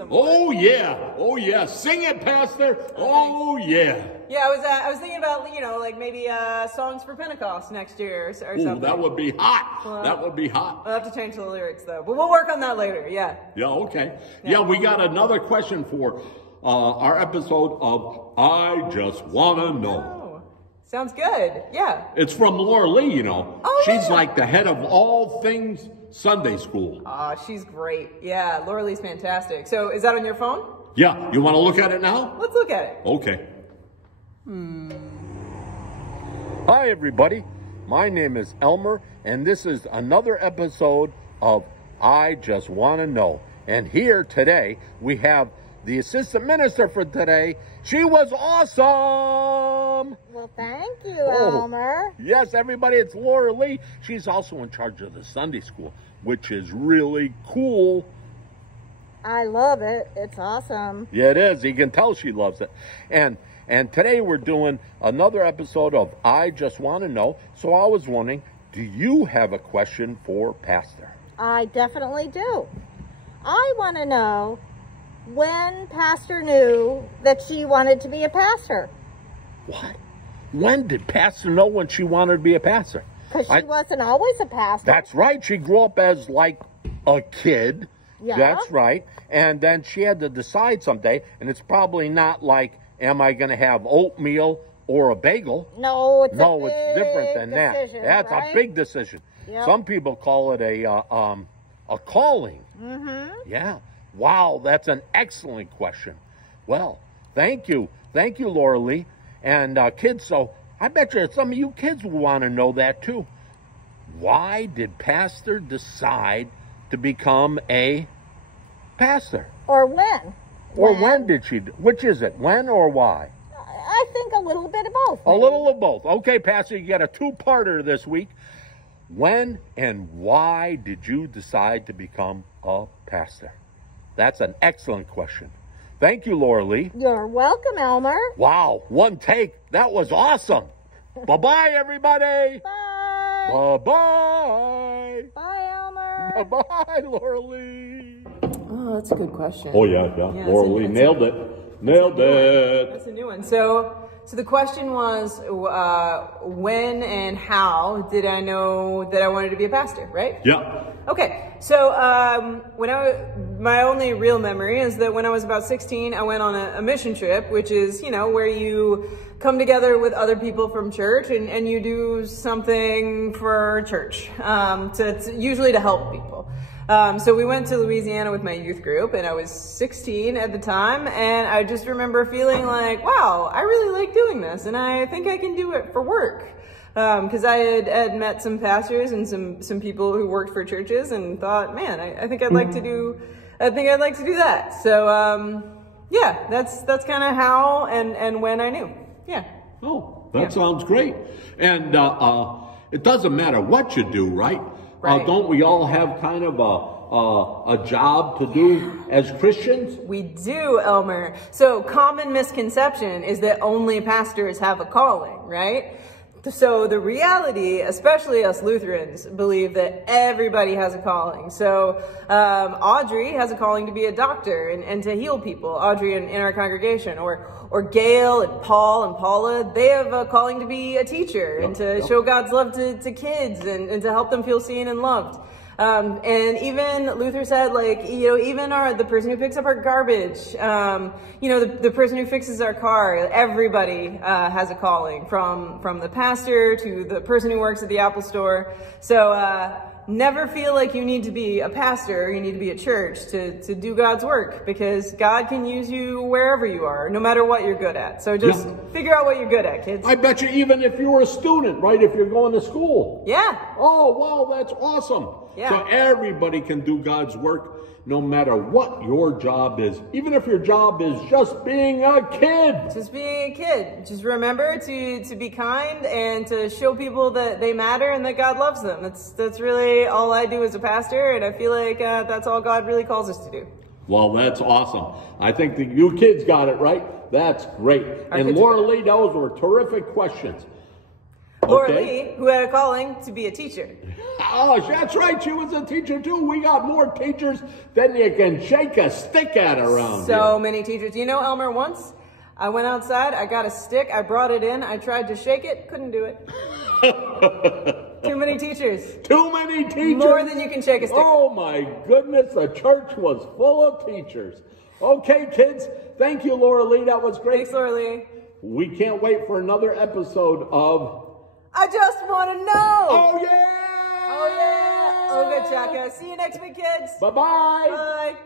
some more. Oh yeah. Oh yeah. Sing it, Pastor. Oh yeah. Yeah, I was thinking about, you know, like maybe songs for Pentecost next year or something. That would be hot. Well, that would be hot. I'll have to change the lyrics though, but we'll work on that later. Yeah. Yeah. Okay. Yeah, we got another question for our episode of I Just Wanna Know. Oh, sounds good. Yeah. It's from Laura Lee, you know. Oh, She's yeah. like the head of all things Sunday school. She's great. Yeah, Laura Lee's fantastic. So is that on your phone? Yeah. You want to look at it now? Let's look at it. Okay. Hi, everybody. My name is Elmer, and this is another episode of I Just Want to Know. And here today, we have the assistant minister for today. She was awesome! Well, thank you, Elmer. Yes, everybody, it's Laura Lee. She's also in charge of the Sunday school, which is really cool. I love it. It's awesome. Yeah, it is. You can tell she loves it. And today we're doing another episode of I Just Want to Know. So I was wondering, do you have a question for Pastor? I definitely do. I want to know when Pastor knew that she wanted to be a pastor. What? When did Pastor know when she wanted to be a pastor? Because she wasn't always a pastor. That's right. She grew up as like a kid. Yeah. That's right. And then she had to decide someday, and it's probably not like, am I going to have oatmeal or a bagel? No, it's different than that. That's right? a big decision. Yep. Some people call it a calling. Mm-hmm. Yeah. Wow, that's an excellent question. Well, thank you. Thank you, Laura Lee. And kids, so I bet you some of you kids will want to know that too. Why did Pastor decide to become a pastor? Or when? Or when did she? Which is it? When or why? I think a little bit of both. A little of both. Okay, Pastor, you got a two-parter this week. When and why did you decide to become a pastor? That's an excellent question. Thank you, Laura Lee. You're welcome, Elmer. Wow, one take. That was awesome. Bye-bye, everybody. Bye. Bye-bye. Bye, Elmer. Bye-bye, Laura Lee. Oh, that's a good question. Oh, yeah. Laura Lee nailed it. Nailed it. That's a new one. So the question was, when and how did I know that I wanted to be a pastor, right? Yeah. Okay. So my only real memory is that when I was about 16, I went on a mission trip, which is, you know, where you come together with other people from church and you do something for church, usually to help people. So we went to Louisiana with my youth group, and I was 16 at the time, and I just remember feeling like, wow, I really like doing this, and I think I can do it for work. Because I had met some pastors and some people who worked for churches, and thought, man, I think I'd like to do that. So yeah, that's kind of how and when I knew. Yeah. Oh, that sounds great. And it doesn't matter what you do, right? Right. Don't we all have kind of a job to do as Christians? We do, Elmer. So common misconception is that only pastors have a calling, right? So the reality, especially us Lutherans, believe that everybody has a calling. So Audrey has a calling to be a doctor and to heal people, Audrey in our congregation, or Gail and Paul and Paula, they have a calling to be a teacher and to show God's love to kids and to help them feel seen and loved. And even Luther said, like, you know, even the person who picks up our garbage, you know, the person who fixes our car, everybody has a calling, from the pastor to the person who works at the Apple store. So never feel like you need to be a pastor or you need to be at church to do God's work, because God can use you wherever you are, no matter what you're good at. So just figure out what you're good at, kids. I bet you even if you were a student, right, if you're going to school. Yeah. Oh, wow, that's awesome. Yeah. So everybody can do God's work no matter what your job is. Even if your job is just being a kid. Just being a kid. Just remember to be kind and to show people that they matter and that God loves them. That's really all I do as a pastor, and I feel like that's all God really calls us to do. Well, that's awesome. I think that you kids got it right. That's great. And Laura Lee, those were terrific questions. Laura Lee, who had a calling to be a teacher. Oh, that's right. She was a teacher too. We got more teachers than you can shake a stick at around So here. many teachers. You know, Elmer, once I went outside, I got a stick, I brought it in, I tried to shake it, couldn't do it. Too many teachers. Too many teachers. More than you can shake a stick. Oh my goodness, the church was full of teachers. Okay, kids, thank you, Laura Lee. That was great. Thanks, Laura Lee. We can't wait for another episode of I Just Want to Know. Oh yeah! Oh, yeah. Okay, Chaka. See you next week, kids. Bye-bye. Bye.